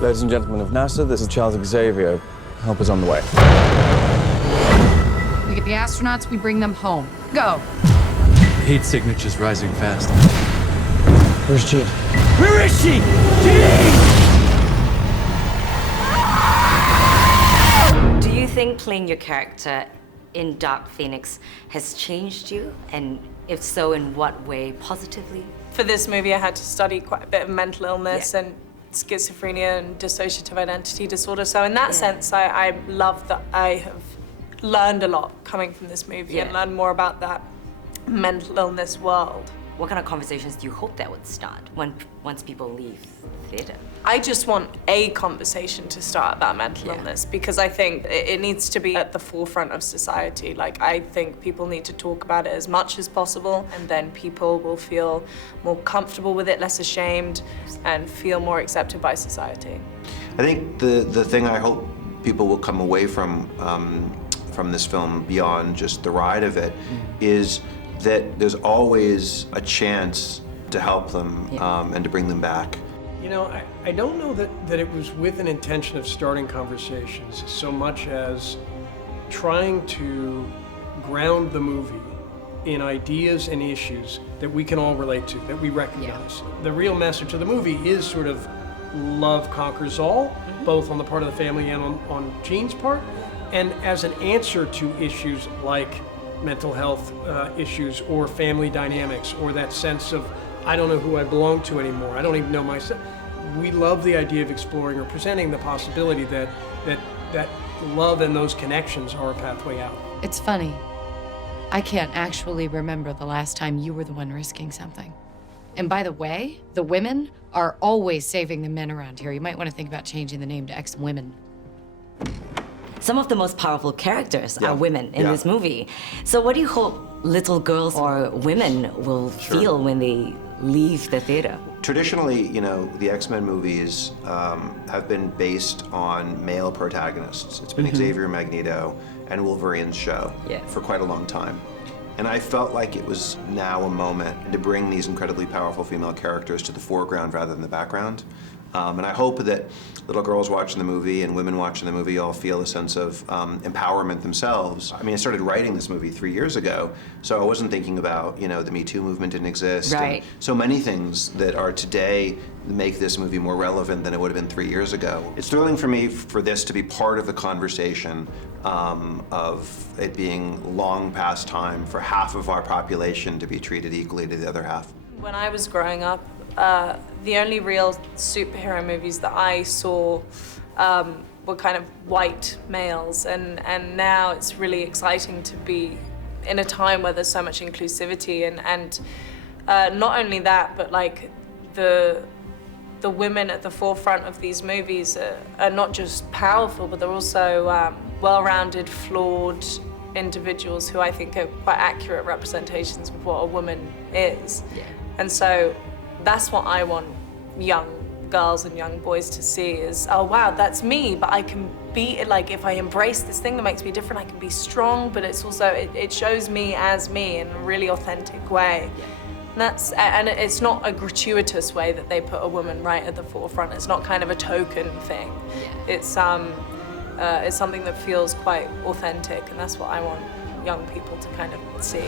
Ladies and gentlemen of NASA, this is Charles Xavier. Help is on the way. We get the astronauts, we bring them home. Go. The heat signature's rising fast. Where's Jean? Where is she? Jean! Do you think playing your character in Dark Phoenix has changed you? And if so, in what way positively? For this movie, I had to study quite a bit of mental illness and schizophrenia and dissociative identity disorder. So in that sense, I love that I have learned a lot coming from this movie and learned more about that mental illness world. What kind of conversations do you hope that would start once people leave theatre? I just want a conversation to start about mental illness because I think it needs to be at the forefront of society. Like, I think people need to talk about it as much as possible, and then people will feel more comfortable with it, less ashamed, and feel more accepted by society. I think the thing I hope people will come away from this film, beyond just the ride of it, is that there's always a chance to help them and to bring them back. You know, I don't know that it was with an intention of starting conversations so much as trying to ground the movie in ideas and issues that we can all relate to, that we recognize. The real message of the movie is sort of love conquers all, both on the part of the family and on Jean's part, and as an answer to issues like mental health issues or family dynamics or that sense of, I don't know who I belong to anymore, I don't even know myself. We love the idea of exploring or presenting the possibility that love and those connections are a pathway out. It's funny. I can't actually remember the last time you were the one risking something. And by the way, the women are always saving the men around here. You might want to think about changing the name to X-Women. Some of the most powerful characters are women in this movie. So what do you hope little girls or women will feel when they leave the theater? Traditionally, you know, the X-Men movies have been based on male protagonists. It's been Xavier, Magneto, and Wolverine's show for quite a long time. And I felt like it was now a moment to bring these incredibly powerful female characters to the foreground rather than the background. And I hope that little girls watching the movie and women watching the movie all feel a sense of empowerment themselves. I mean, I started writing this movie 3 years ago, so I wasn't thinking about, you know, the Me Too movement didn't exist. Right. And so many things that are today make this movie more relevant than it would have been 3 years ago. It's thrilling for me for this to be part of the conversation of it being long past time for half of our population to be treated equally to the other half. When I was growing up, the only real superhero movies that I saw were kind of white males, and now it's really exciting to be in a time where there's so much inclusivity, and not only that, but like the women at the forefront of these movies are not just powerful, but they're also well-rounded, flawed individuals who I think are quite accurate representations of what a woman is. And so that's what I want young girls and young boys to see is, oh wow, that's me, but I can be, like, if I embrace this thing that makes me different, I can be strong, but it's also, it shows me as me in a really authentic way. And it's not a gratuitous way that they put a woman right at the forefront. It's not kind of a token thing. It's something that feels quite authentic, and that's what I want young people to kind of see.